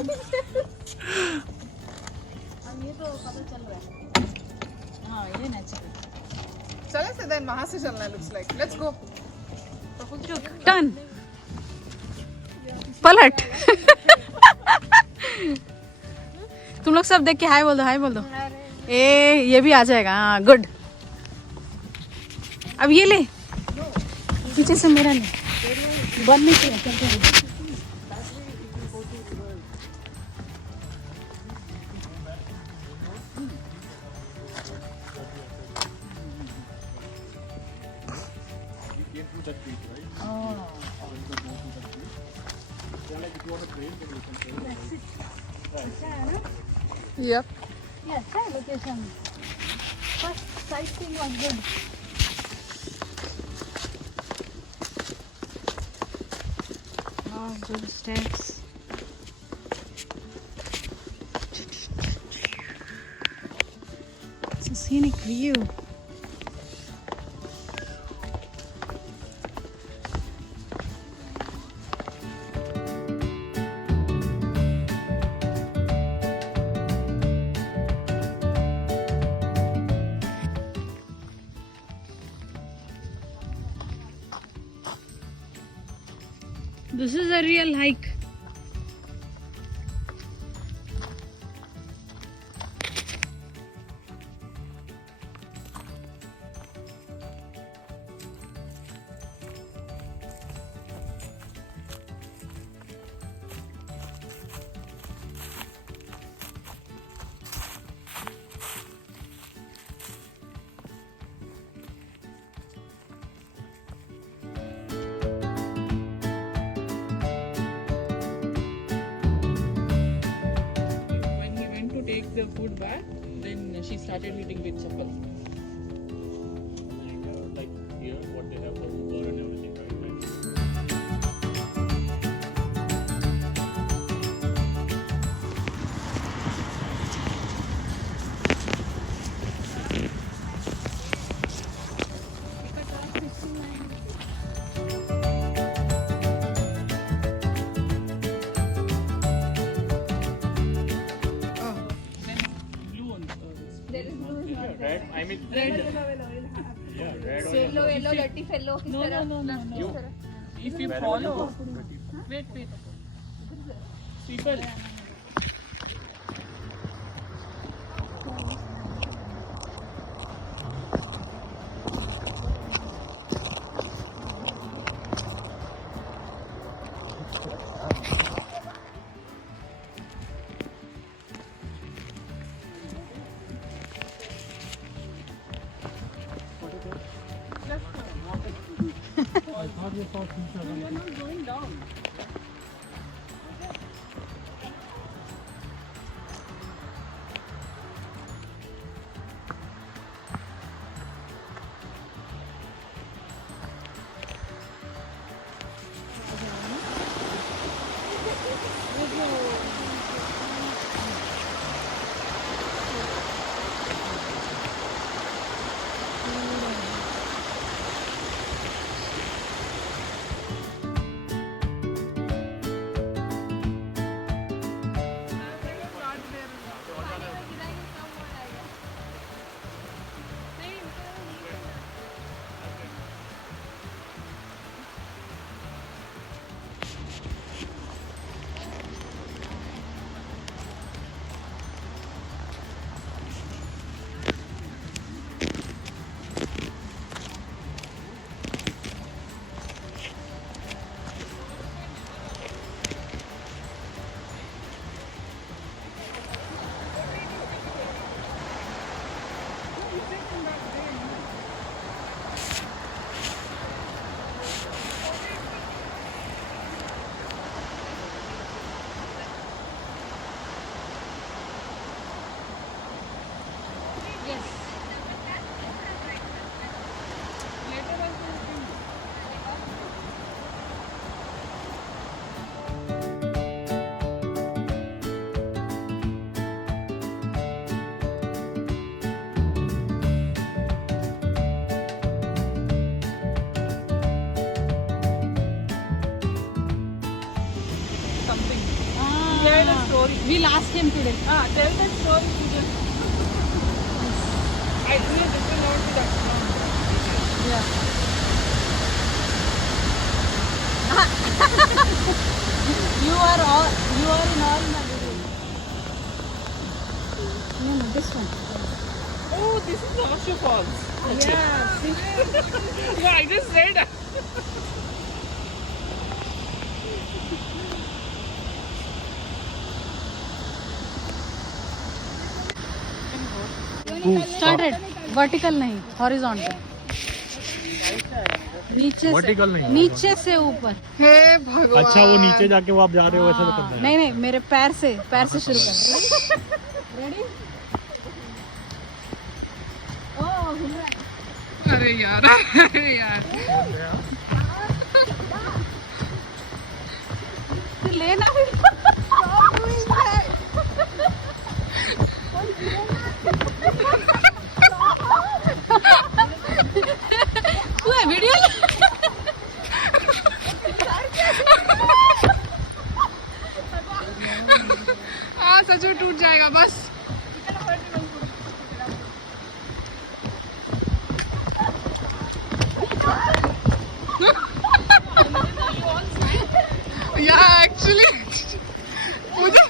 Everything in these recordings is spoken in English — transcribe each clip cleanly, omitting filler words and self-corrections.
ये तो पता चल रहा है। हाँ ये नेचुरल। चले सीधा वहाँ से चलना है looks like. Let's go. Turn पलट तुम लोग सब देख के हाय बोल दो, हाय बोल दो। ए ये भी आ जाएगा। हाँ गुड। अब ये ले पीछे से मेरा ले बंद नहीं किया। चलते हैं। Yep. ये अच्छा है location. First sight seeing was good. Oh, good steps. It's a scenic view. This is a real hike. Take the food back, then she started eating with chappal. Like here, what they have for Uber and everything, right? Red, I mean red. Yeah, red. Yellow, yellow, dirty fellow. No. If you follow, wait. People. We are not going down. hear the story. We'll ask him today. Tell that story to them. I think this will not be that long. Yeah. you are in all my videos. No, this one. Oh, this is Horseshoe Falls. Yeah. Yeah, I just said. Started. Vertical नहीं, horizontal. नीचे Vertical नहीं, नीचे से ऊपर. हे भगवान. अच्छा वो नीचे जाके वो आप जा रहे हो वैसा तो करना है। नहीं मेरे पैर से शुरू कर. Ready? अरे यार. तू लेना भी. तू है वीडियो. हाँ सच में टूट जाएगा बस. Yeah, actually. मुझे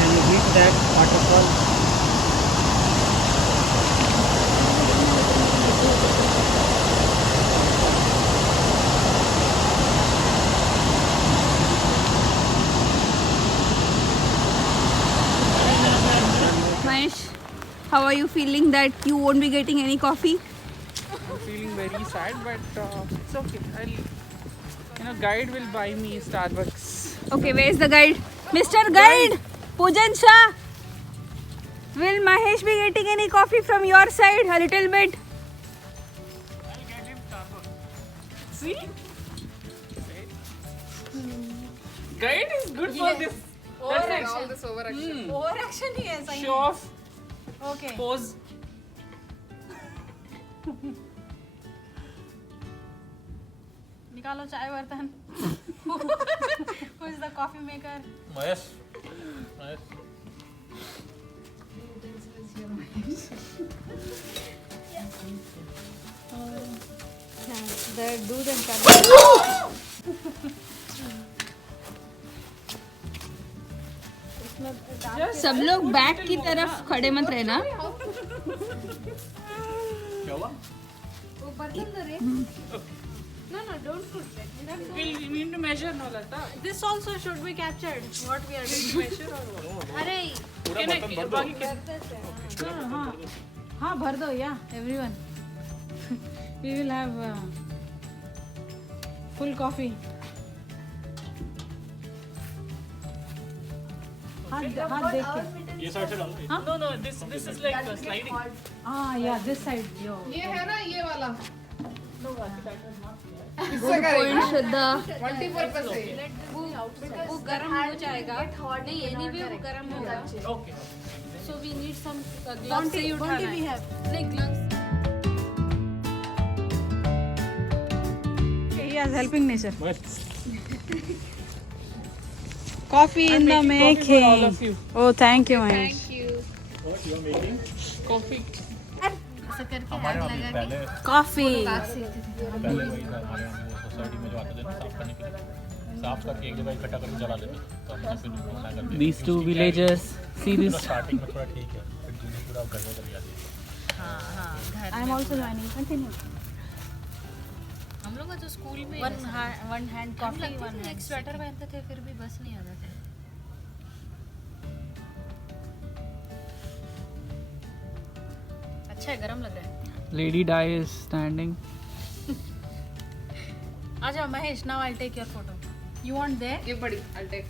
and you hit that waterfall. Mahesh, how are you feeling that you won't be getting any coffee? I'm feeling very sad, but it's okay. Guide will buy me Starbucks. Okay, where is the guide? Mr. Guide, Pujan Shah. Will Mahesh be getting any coffee from your side? A little bit. I'll get him Starbucks. See? Guide is good for this. That's all this overaction. Overaction ही है सही. Show off. Okay. Pose. निकालो चाय बर्तन. Who is the coffee maker? Mahesh Mahesh The दूध and curry. सब लोग back की तरफ खड़े मत रहना. क्या हुआ? We need to measure, no, Lata. This also should be captured. What we are doing. Measure or what? अरे पूरा बर्तन भर दो। हाँ भर दो. Yeah, everyone. We will have full coffee. हाथ देख के. ये साइड से डालो। No, this is like sliding. Yeah, this side. Yo. ये है ना ये वाला. Good point, Shraddha. मल्टीपर्पज है. वो गरम हो जाएगा. नहीं, anyway वो गरम होगा. Okay. So we need some gloves. What do we have? Like gloves. He is helping nature. Mahesh Coffee in the making coffee for all making. of you. Oh, thank you, Mahesh. what you are making? Coffee. हमारे यहाँ भी पहले Coffee. वही था हमारे यहाँ वो society में जो आते थे ना साफ करने के लिए साफ करके एक जगह इकट्ठा करके चला देते तो हमने फिर मना कर दिया. These two villages. See this. Starting में थोड़ा ठीक है फिर धीरे पूरा घर में चली जाती है. I am also joining. Continue. हम लोग का जो स्कूल में One hand coffee, one hand. एक स्वेटर पहनते थे फिर भी बस नहीं आता था. अच्छा है, गरम लग रहा है. Lady Di is standing. आजा Mahesh, now I'll take your photo. You want there? Give buddy, I'll take.